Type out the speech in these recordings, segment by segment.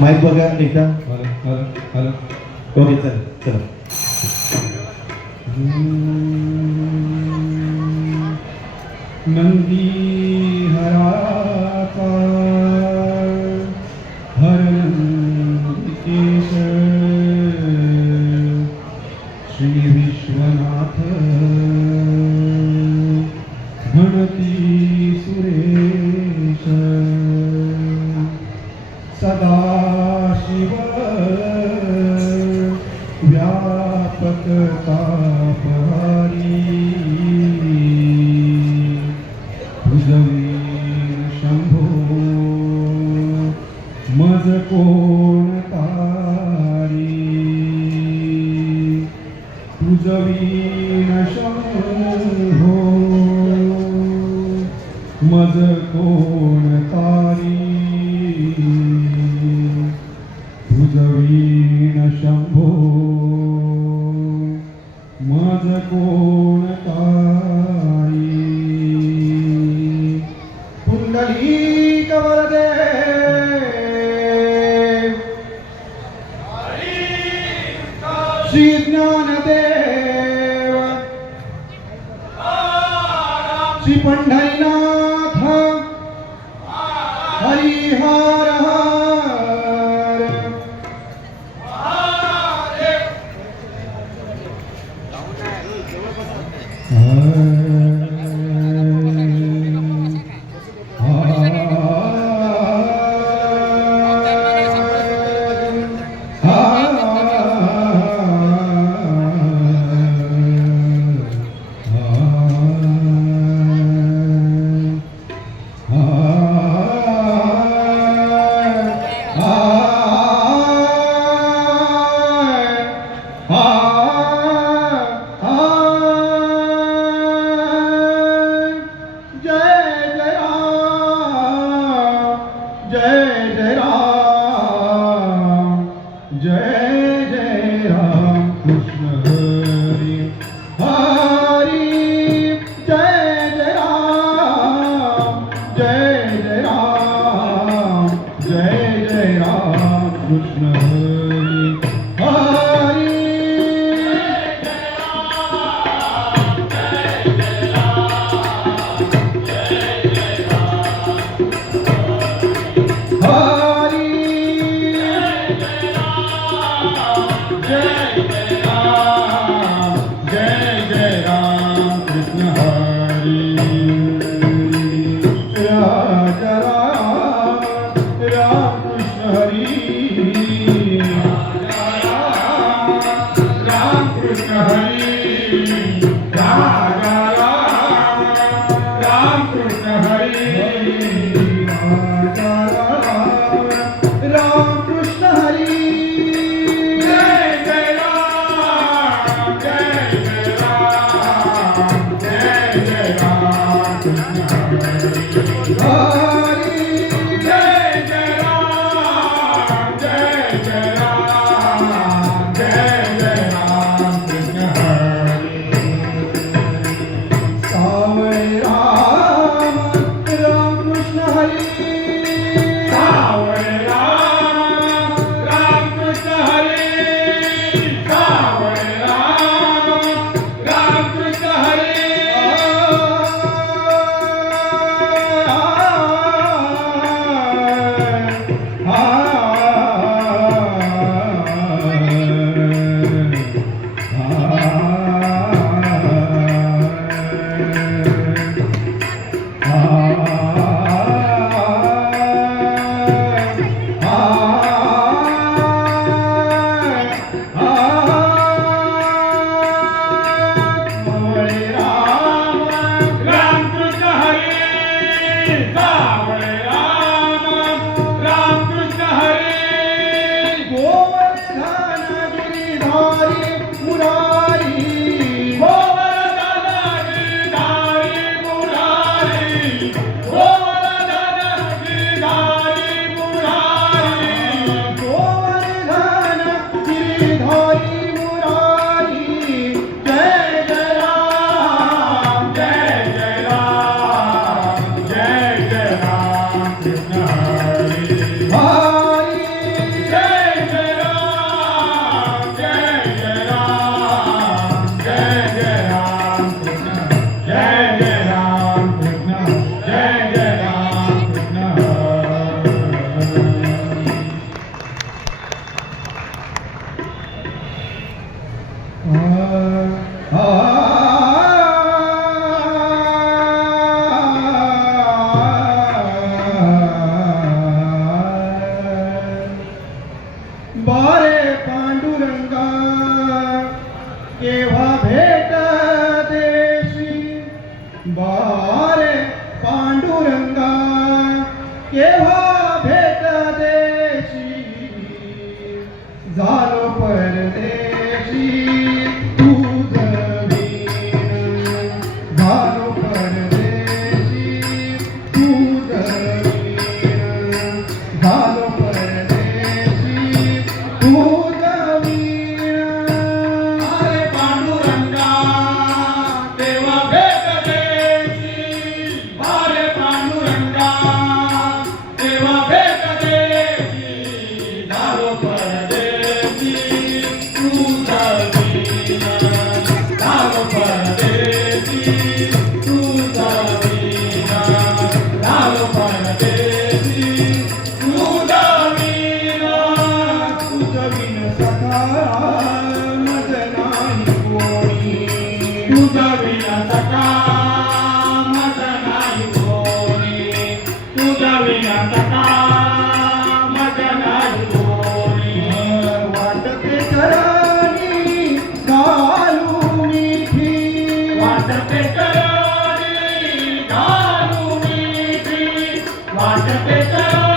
Mike बघा एकदा. Okay sir चलो नंदी हरा का मज कोण तारी? तुझवीण शंभो. मज कोण तारी? पुंडली दे श्री ज्ञान देव Shri home. Let's go.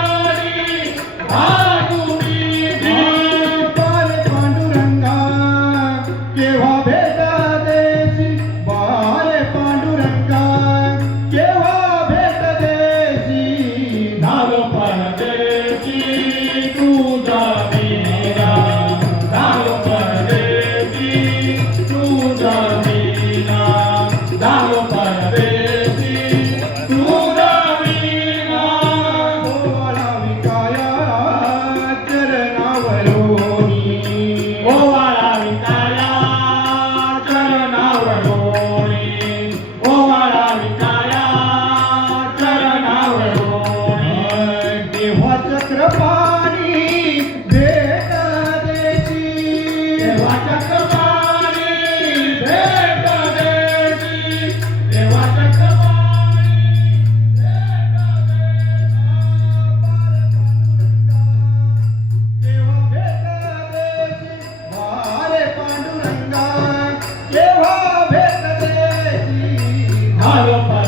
Hallelujah.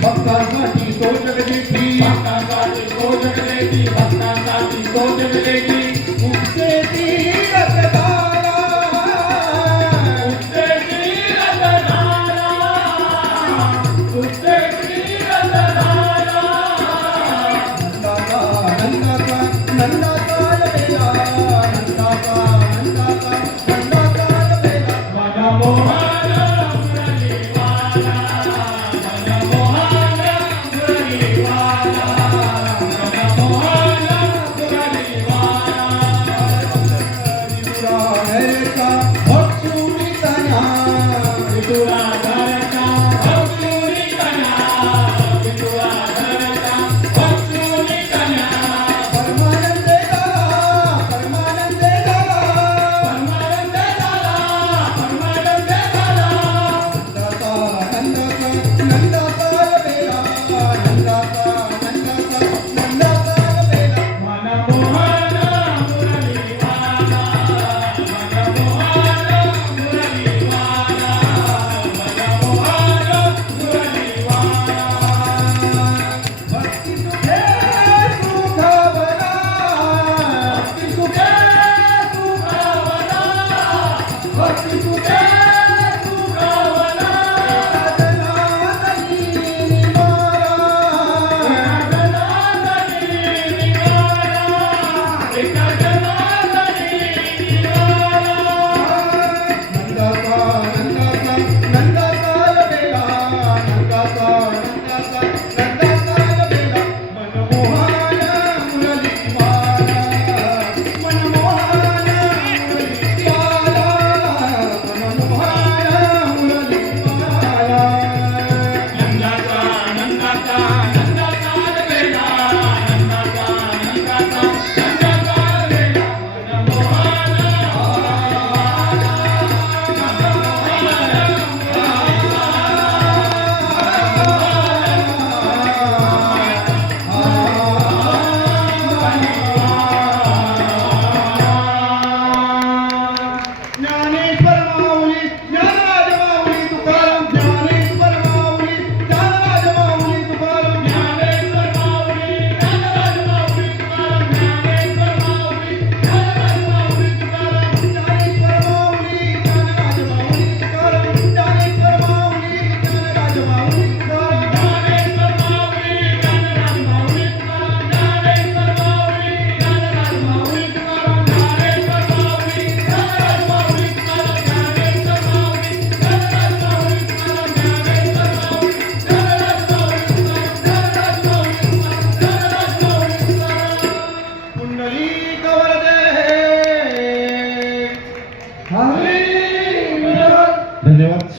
भक्ता गाटी को जगदेती भक्ता गाटी को जगदेती भक्ता Go to the